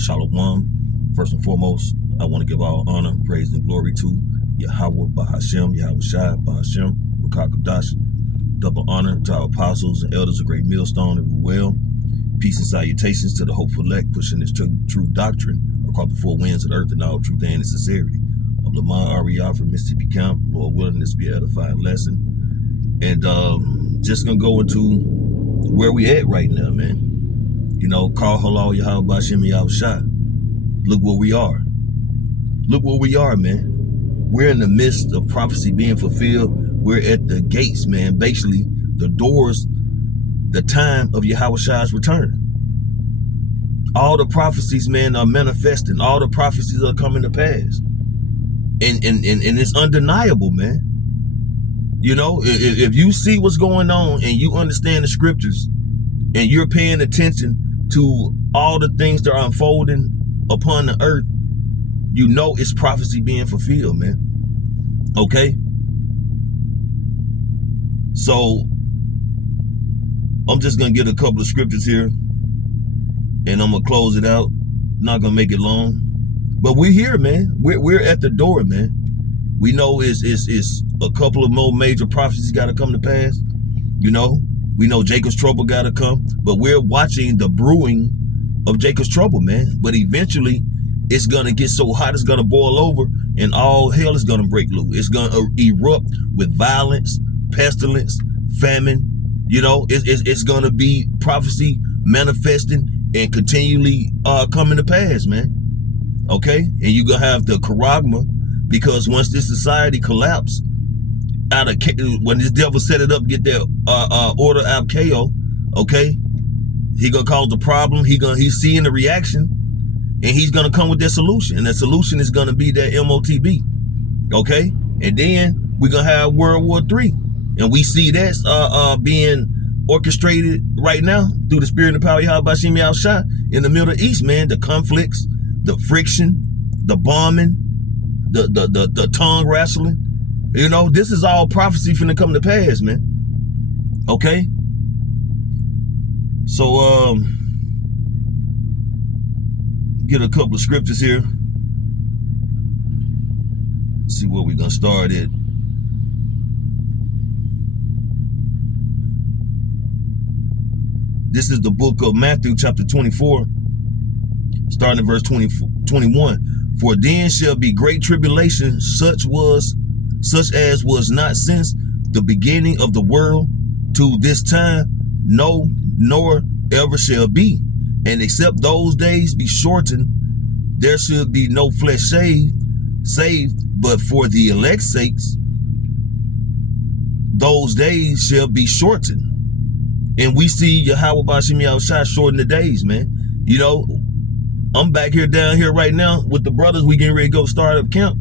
Shalom. First and foremost, I want to give all honor, praise, and glory to YAHAWAH, BaHaShem, YAHAWASHI, BaHaShem, Rakakadash. Double honor to our apostles and elders of Great Millstone and well. Peace and salutations to the hopeful elect, pushing this true doctrine across the four winds of the earth in all truth and sincerity. I'm Lamont Ariah from Mississippi Camp. Lord willing, this be an edifying lesson. And just going to go into where we at right now, man. You know, call Halal, YAHAWASHI, YAHAWASHI. Look where we are. Look where we are, man. We're in the midst of prophecy being fulfilled. We're at the gates, man. Basically, the doors, the time of Yahawashi's return. All the prophecies, man, are manifesting. All the prophecies are coming to pass. And it's undeniable, man. You know, if you see what's going on and you understand the scriptures and you're paying attention to all the things that are unfolding upon the earth, you know it's prophecy being fulfilled, man. Okay? So, I'm just going to get a couple of scriptures here, and I'm going to close it out. Not going to make it long. But we're here, man. We're at the door, man. We know it's a couple of more major prophecies got to come to pass. You know, we know Jacob's trouble got to come, but we're watching the brewing of Jacob's trouble, man. But eventually, it's going to get so hot, it's going to boil over, and all hell is going to break loose. It's going to erupt with violence, pestilence, famine. You know, it's going to be prophecy manifesting and continually coming to pass, man. Okay? And you're going to have the charagma, because once this society collapse, when this devil set it up, get their order out of chaos, okay? He going to cause the problem. He's seeing the reaction, and he's going to come with their solution. And the solution is going to be that MOTB, okay? And then we're going to have World War III. And we see that's being orchestrated right now through the spirit and the power of YAHAWASHI, YAHAWASHI in the Middle East, man. The conflicts, the friction, the bombing, the tongue wrestling. You know, this is all prophecy finna come to pass, man. Okay? So, get a couple of scriptures here. See where we're gonna start at. This is the book of Matthew, chapter 24, starting at verse 21. For then shall be great tribulation, such as was not since the beginning of the world to this time, no, nor ever shall be. And except those days be shortened, there should be no flesh saved, but for the elect's sakes, those days shall be shortened. And we see YAHAWASHI, YAHAWASHI shorten the days, man. You know, I'm back here down here right now with the brothers. We getting ready to go start up camp.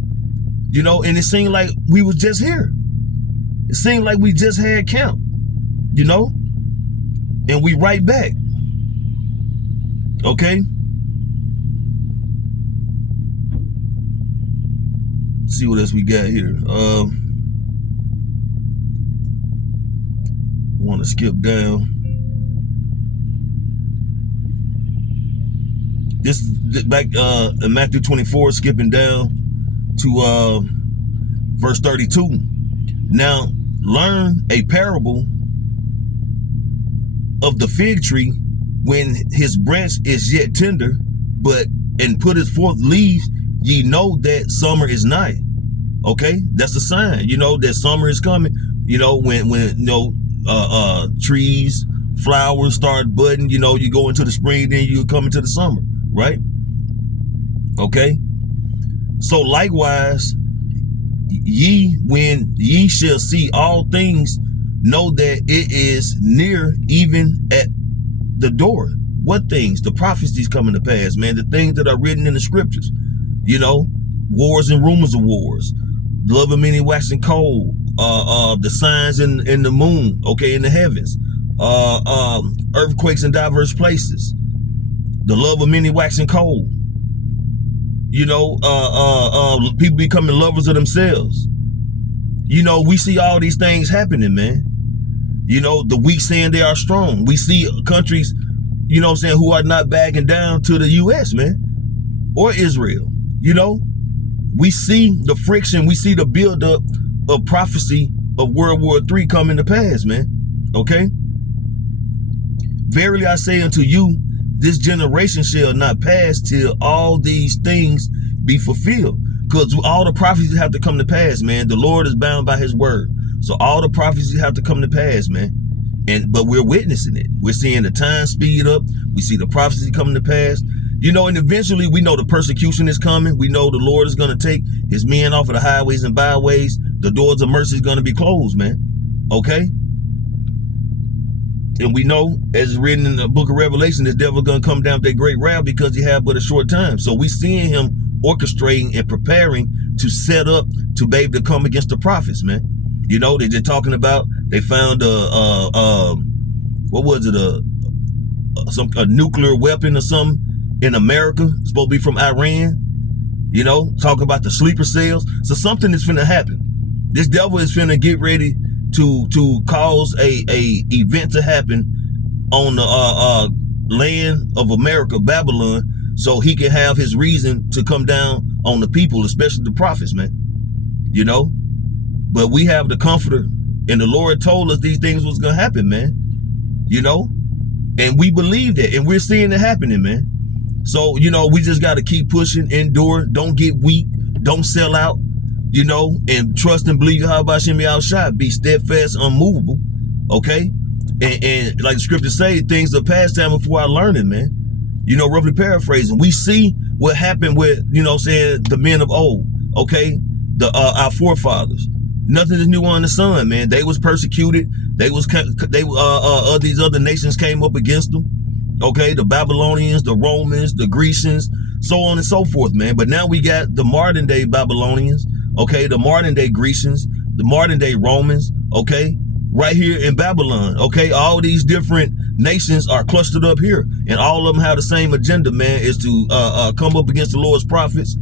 You know, and it seemed like we was just here. It seemed like we just had camp, you know, and we right back. Okay. Let's see what else we got here. Want to skip down. This back in Matthew 24, skipping down to verse 32. Now learn a parable of the fig tree when his branch is yet tender, and putteth forth leaves, ye know that summer is nigh. Okay, that's a sign, you know, that summer is coming. You know, when you know trees, flowers start budding, you know, you go into the spring, then you come into the summer, right? Okay. So likewise, when ye shall see all things, know that it is near, even at the door. What things? The prophecies coming to pass, man. The things that are written in the scriptures. You know, wars and rumors of wars, love of many waxing cold, the signs in the moon, okay, in the heavens, earthquakes in diverse places, the love of many waxing cold. You know, people becoming lovers of themselves. You know, we see all these things happening, man. You know, the weak saying they are strong. We see countries, you know what I'm saying, who are not backing down to the U.S., man. or Israel. You know, we see the friction, we see the buildup of prophecy of World War III coming to pass, man. Okay? Verily I say unto you, this generation shall not pass till all these things be fulfilled. Because all the prophecies have to come to pass, man. The Lord is bound by his word. So all the prophecies have to come to pass, man. But we're witnessing it. We're seeing the time speed up. We see the prophecy coming to pass. You know, and eventually we know the persecution is coming. We know the Lord is going to take his men off of the highways and byways. The doors of mercy is going to be closed, man. Okay? And we know, as written in the book of Revelation, this devil going to come down with that great wrath because he had but a short time. So we seeing him orchestrating and preparing to set up to be able to come against the prophets, man. You know, they're just talking about, they found what was it, a nuclear weapon or something in America, supposed to be from Iran. You know, talking about the sleeper cells. So something is finna happen. This devil is finna get ready to cause a event to happen on the land of America, Babylon, so he can have his reason to come down on the people, especially the prophets, man. You know, but we have the comforter, and the Lord told us these things was gonna happen, man. You know, and we believe that, and we're seeing it happening, man. So, you know, we just got to keep pushing, endure, don't get weak, don't sell out, you know, and trust and believe YAHAWASHI, be steadfast, unmovable, okay? And like the scriptures say, things are past time before our learning, man. You know, roughly paraphrasing, we see what happened with, you know, saying the men of old, okay? Our forefathers. Nothing is new under the sun, man. They was persecuted. These other nations came up against them. Okay, the Babylonians, the Romans, the Grecians, so on and so forth, man. But now we got the modern day Babylonians, okay, the modern day Grecians, the modern day Romans, okay, right here in Babylon, okay. All these different nations are clustered up here, and all of them have the same agenda, man, is to come up against the Lord's prophets,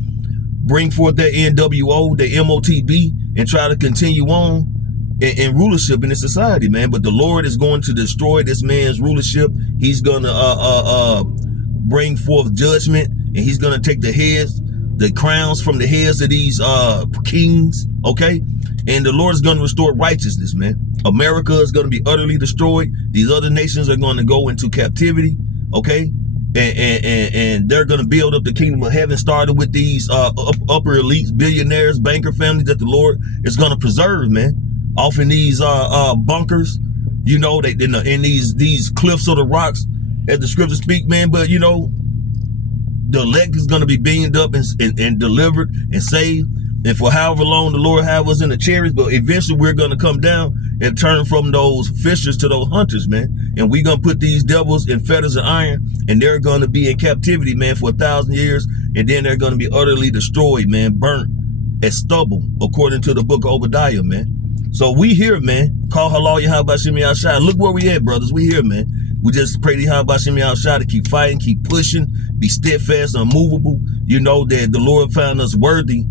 bring forth their NWO, their MOTB, and try to continue on in rulership in this society, man. But the Lord is going to destroy this man's rulership. He's gonna bring forth judgment, and he's gonna take the heads, the crowns from the heads of these kings, okay? And the Lord is gonna restore righteousness, man. America is gonna be utterly destroyed. These other nations are gonna go into captivity, okay? And they're gonna build up the kingdom of heaven, starting with these upper elites, billionaires, banker families that the Lord is gonna preserve, man. Off in these bunkers, you know, they in these cliffs of the rocks, as the scriptures speak, man. But you know, the elect is going to be beamed up and delivered and saved, and for however long the Lord have us in the chariots. But eventually we're going to come down and turn from those fishers to those hunters, man. And we're going to put these devils in fetters of iron, and they're going to be in captivity, man, for 1,000 years, and then they're going to be utterly destroyed, man, burnt as stubble, according to the book of Obadiah, man. So we here, man. Call Halal YAHAWASHI. Look where we at, brothers. We here, man. We just pray to YAHAWASHI to keep fighting, keep pushing, be steadfast, unmovable. You know that the Lord found us worthy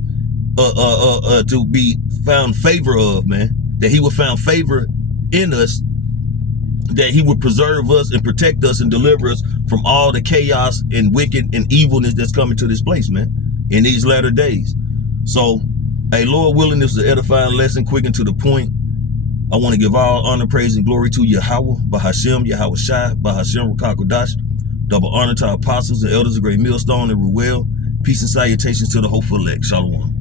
to be found favor of, man. That he would find favor in us, that he would preserve us and protect us and deliver us from all the chaos and wicked and evilness that's coming to this place, man, in these latter days. So, hey, Lord willing, this is an edifying lesson, quick and to the point. I want to give all honor, praise, and glory to YAHAWAH, Bahashem, YAHAWASHI, Bahashem, Rakakodash. Double honor to our apostles and elders of Great Millstone and Ruel. Peace and salutations to the hopeful elect. Shalom.